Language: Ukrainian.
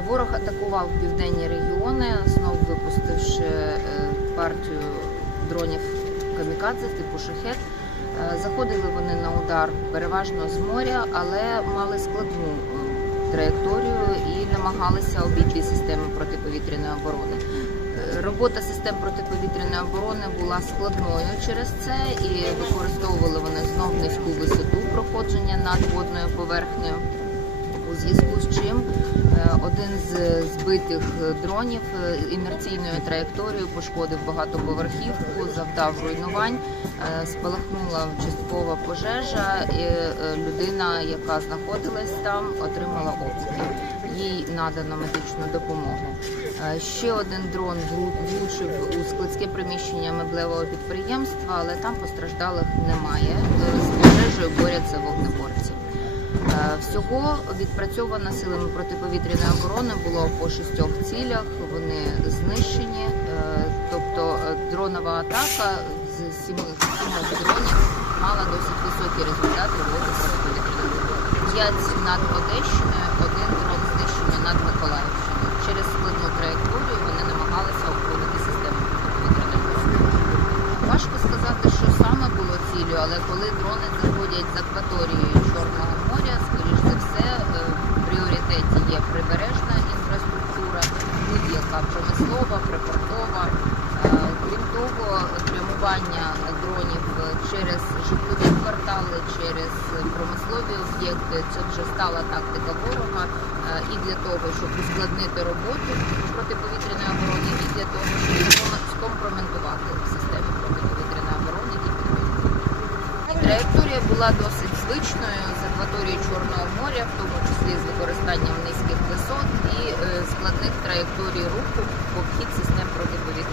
Ворог атакував південні регіони, знов випустивши е, партію дронів камікадзе типу шахет. Е, Заходили вони на удар переважно з моря, але мали складну е, траєкторію і намагалися обійти системи протиповітряної оборони. Робота систем протиповітряної оборони була складною через це і використовували вони знов низьку висоту проходження над водною поверхнею. Один з збитих е, дронів е, інерційною траєкторією пошкодив багатоповерхівку, завдав руйнувань, е, спалахнула часткова пожежа, і людина, яка знаходилась там, отримала опіки. Їй надано медичну допомогу. Ще один дрон влучив у складське приміщення меблевого підприємства, але там постраждалих немає. З пожежею борються вогнеборці. Всього відпрацьовано силами протиповітряної оборони було по шістьох цілях. Вони знищені. Е, Тобто е, дронова атака з сіми дронів мала досить високі результати роботи протиповітряної оборони. П'ять над Одещиною, один дрон знищено над Миколаївщиною. Через складну траєкторію вони намагалися обходити систему протиповітряної оборони. Важко сказати, що саме було цілею, але коли дрони заходять з акваторією будь-яка промислова, припортова. Е, Крім того, прямування дронів через житлові квартали, через промислові об'єкти це вже стала тактика ворога е, і для того, щоб ускладнити роботу протиповітряної оборони, і для того, щоб скомпрометувати систему протиповітряної оборони і. Траєкторія була досить звичною з акваторії Чорного моря, в тому числі з використанням низьких складних траєкторій руху в обхід систем протиповітряної.